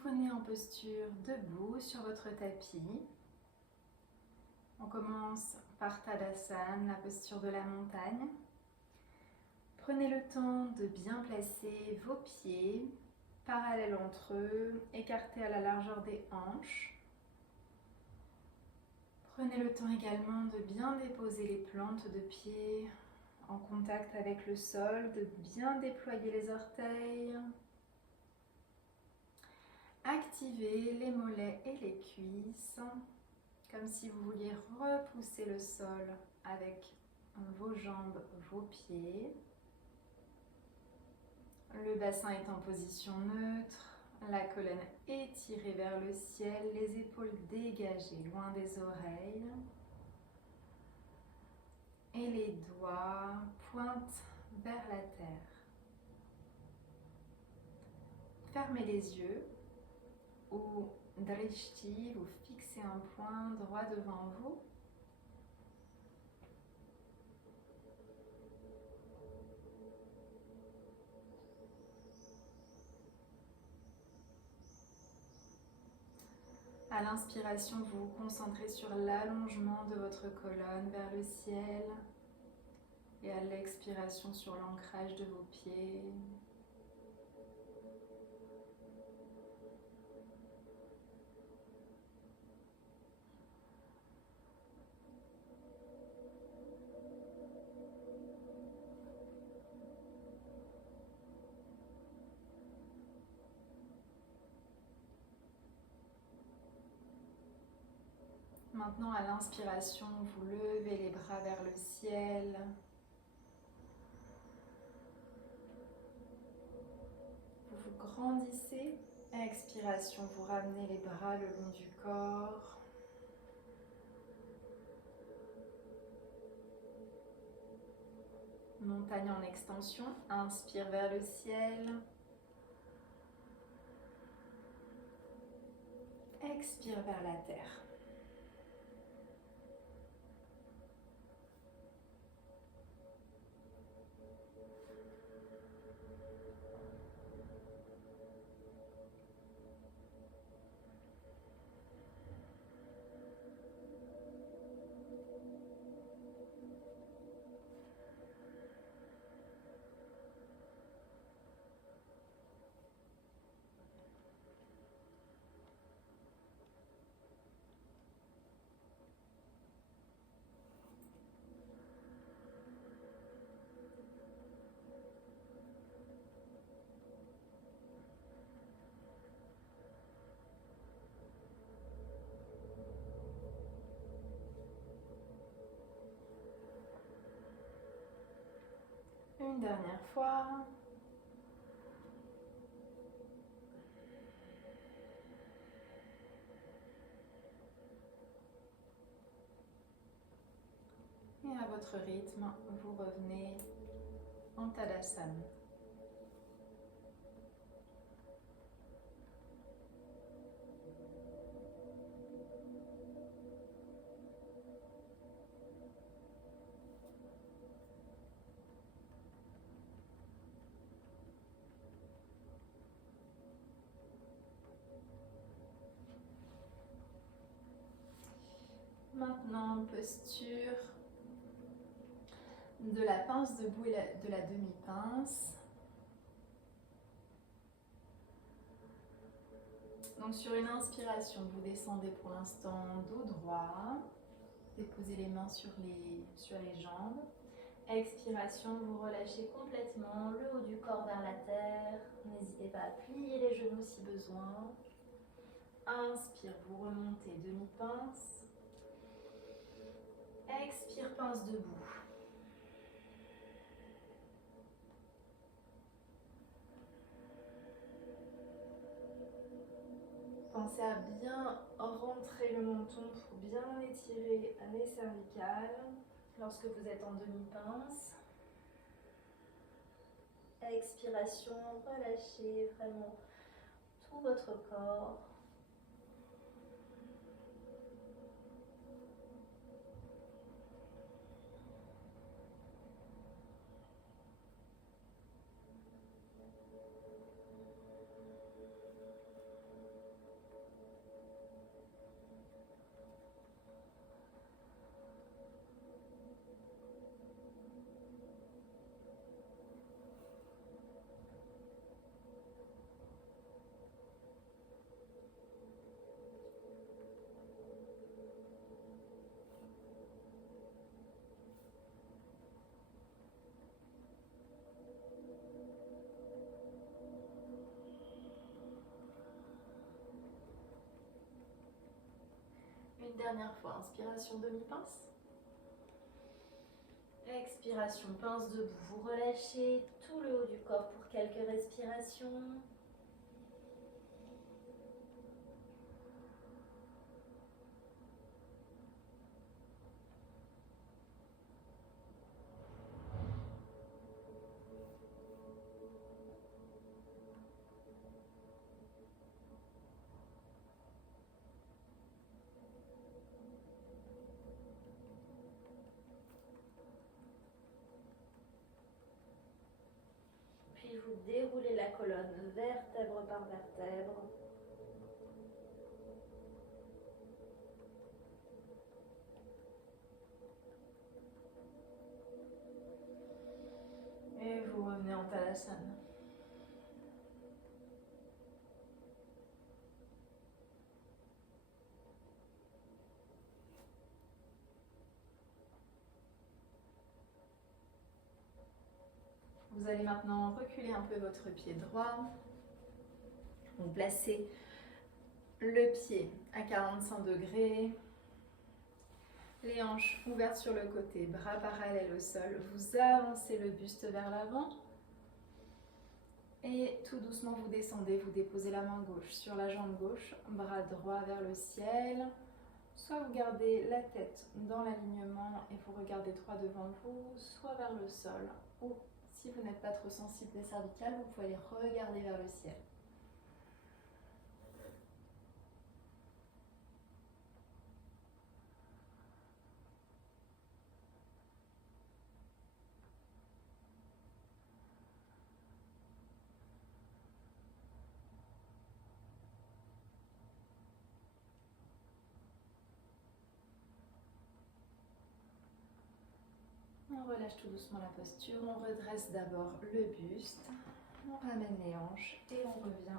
Vous venez en posture debout sur votre tapis. On commence par Tadasana, la posture de la montagne. Prenez le temps de bien placer vos pieds parallèles entre eux, écartés à la largeur des hanches. Prenez le temps également de bien déposer les plantes de pied en contact avec le sol, de bien déployer les orteils. Activez les mollets et les cuisses, comme si vous vouliez repousser le sol avec vos jambes, vos pieds. Le bassin est en position neutre, la colonne étirée vers le ciel, les épaules dégagées loin des oreilles. Et les doigts pointent vers la terre. Fermez les yeux ou drishti, vous fixez un point droit devant vous. À l'inspiration, vous vous concentrez sur l'allongement de votre colonne vers le ciel et à l'expiration sur l'ancrage de vos pieds. Maintenant, à l'inspiration, vous levez les bras vers le ciel. Vous vous grandissez. À expiration, vous ramenez les bras le long du corps. Montagne en extension. Inspire vers le ciel. Expire vers la terre. Une dernière fois. Et à votre rythme, vous revenez en Tadasana. Maintenant, posture de la pince debout et de la demi-pince. Donc sur une inspiration, vous descendez pour l'instant dos droit. Déposez les mains sur les jambes. Expiration, vous relâchez complètement le haut du corps vers la terre. N'hésitez pas à plier les genoux si besoin. Inspire, vous remontez demi-pince. Expire, pince debout. Pensez à bien rentrer le menton pour bien étirer les cervicales lorsque vous êtes en demi-pince. Expiration, relâchez vraiment tout votre corps. Une dernière fois, inspiration demi-pince. Expiration, pince debout. Vous relâchez tout le haut du corps pour quelques respirations. Puis vous déroulez la colonne vertèbre par vertèbre. Et vous revenez en Tadasana. Vous allez maintenant reculer un peu votre pied droit. Vous placez le pied à 45 degrés. Les hanches ouvertes sur le côté, bras parallèles au sol. Vous avancez le buste vers l'avant. Et tout doucement, vous descendez, vous déposez la main gauche sur la jambe gauche, bras droit vers le ciel. Soit vous gardez la tête dans l'alignement et vous regardez droit devant vous, soit vers le sol. Ou si vous n'êtes pas trop sensible des cervicales, vous pouvez regarder vers le ciel. On relâche tout doucement la posture, on redresse d'abord le buste, on ramène les hanches et on revient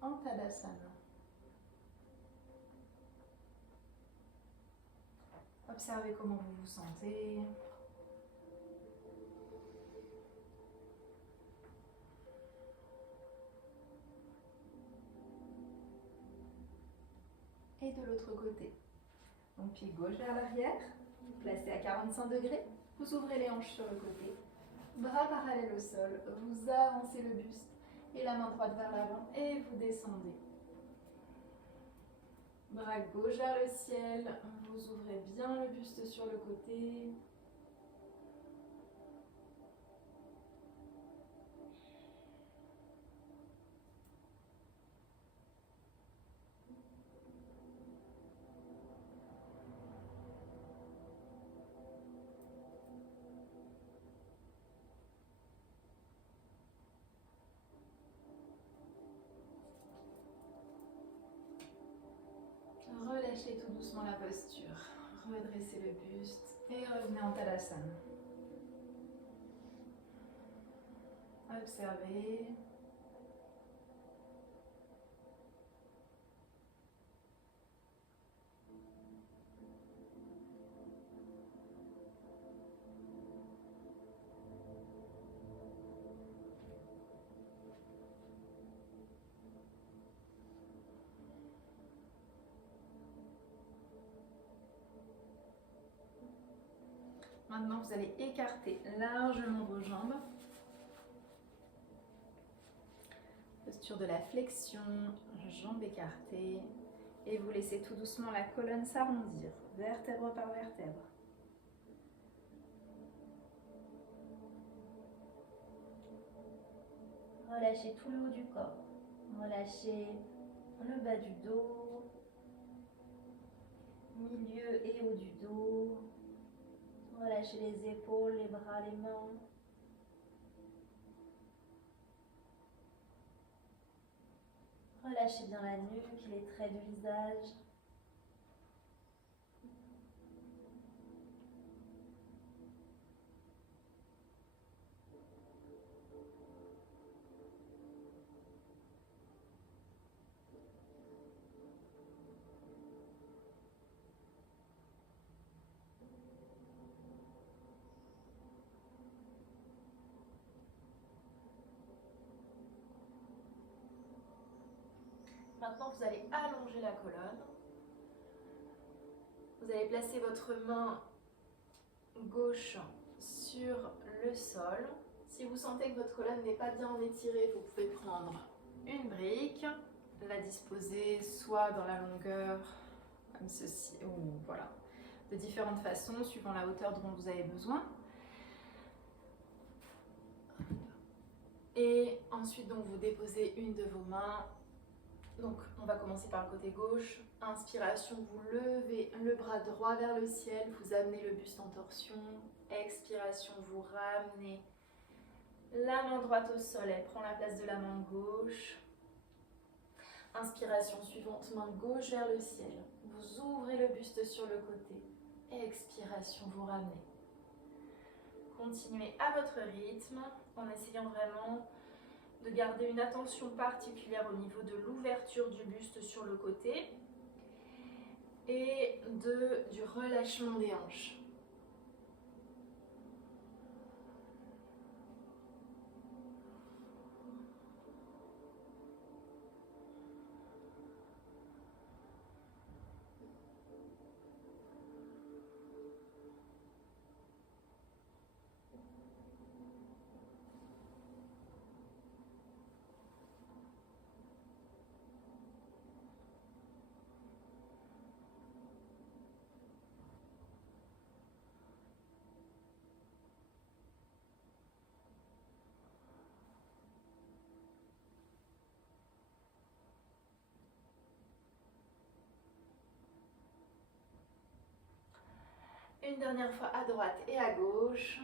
en Tadasana. Observez comment vous vous sentez. Et de l'autre côté. Donc pied gauche vers l'arrière, placé à 45 degrés. Vous ouvrez les hanches sur le côté, bras parallèles au sol, vous avancez le buste et la main droite vers l'avant et vous descendez. Bras gauche vers le ciel, vous ouvrez bien le buste sur le côté. Relâchez tout doucement la posture, redressez le buste et revenez en Tadasana. Observez. Maintenant, vous allez écarter largement vos jambes. Posture de la flexion, jambes écartées. Et vous laissez tout doucement la colonne s'arrondir, vertèbre par vertèbre. Relâchez tout le haut du corps. Relâchez le bas du dos, milieu et haut du dos. Relâchez les épaules, les bras, les mains. Relâchez bien la nuque, les traits du visage. Maintenant, vous allez allonger la colonne. Vous allez placer votre main gauche sur le sol. Si vous sentez que votre colonne n'est pas bien étirée, vous pouvez prendre une brique, la disposer soit dans la longueur, comme ceci, ou voilà, de différentes façons, suivant la hauteur dont vous avez besoin. Et ensuite, donc, vous déposez une de vos mains. Donc, on va commencer par le côté gauche. Inspiration, vous levez le bras droit vers le ciel, vous amenez le buste en torsion. Expiration, vous ramenez la main droite au sol, elle prend la place de la main gauche. Inspiration suivante, main gauche vers le ciel. Vous ouvrez le buste sur le côté. Expiration, vous ramenez. Continuez à votre rythme en essayant vraiment de garder une attention particulière au niveau de l'ouverture du buste sur le côté et du relâchement des hanches. Une dernière fois à droite et à gauche.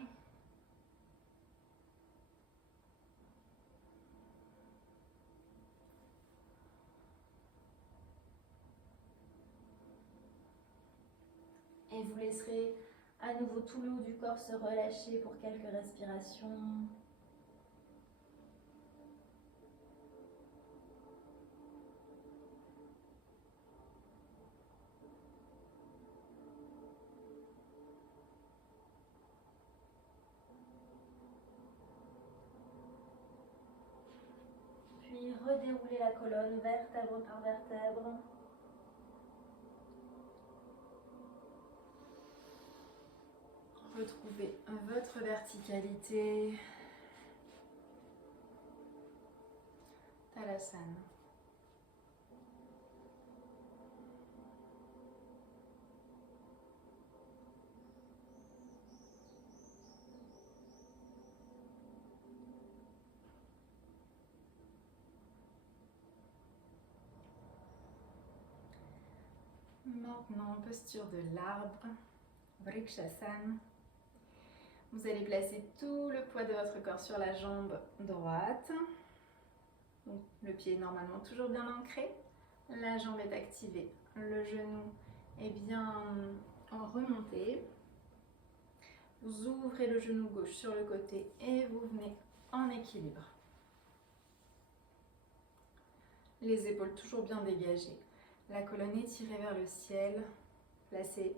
Et vous laisserez à nouveau tout le haut du corps se relâcher pour quelques respirations. Puis redéroulez la colonne vertèbre par vertèbre. Retrouvez votre verticalité. Talasana. Maintenant, posture de l'arbre, Vrikshasana. Vous allez placer tout le poids de votre corps sur la jambe droite. Donc, le pied est normalement toujours bien ancré. La jambe est activée. Le genou est bien remonté. Vous ouvrez le genou gauche sur le côté et vous venez en équilibre. Les épaules toujours bien dégagées. La colonne étirée vers le ciel. Placez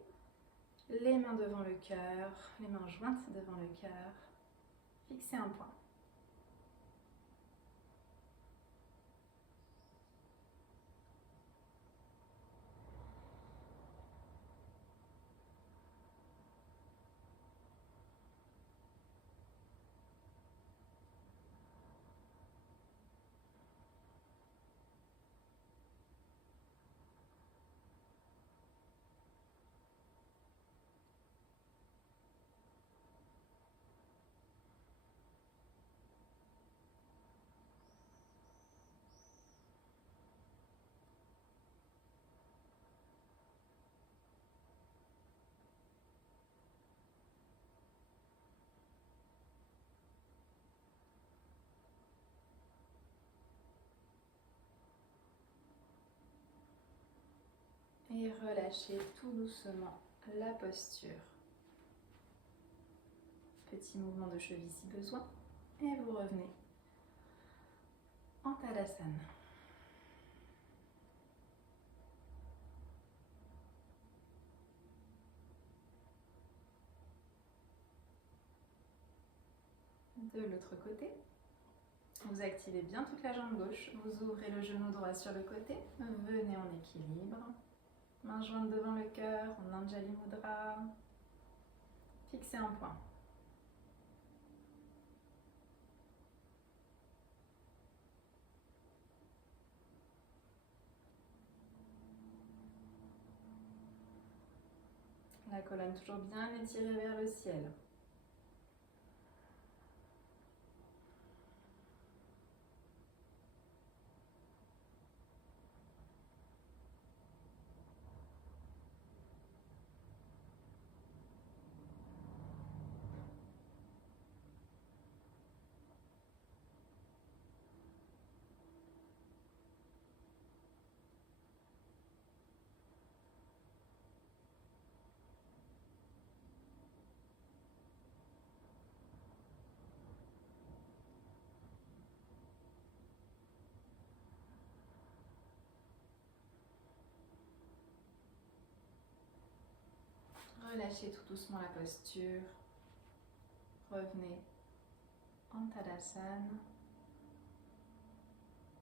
les mains devant le cœur, les mains jointes devant le cœur. Fixez un point. Et relâchez tout doucement la posture. Petit mouvement de cheville si besoin. Et vous revenez en Tadasana. De l'autre côté, vous activez bien toute la jambe gauche. Vous ouvrez le genou droit sur le côté. Venez en équilibre. Main jointe devant le cœur en Anjali Mudra. Fixez un point. La colonne toujours bien étirée vers le ciel. Relâchez tout doucement la posture. Revenez en Tadasana.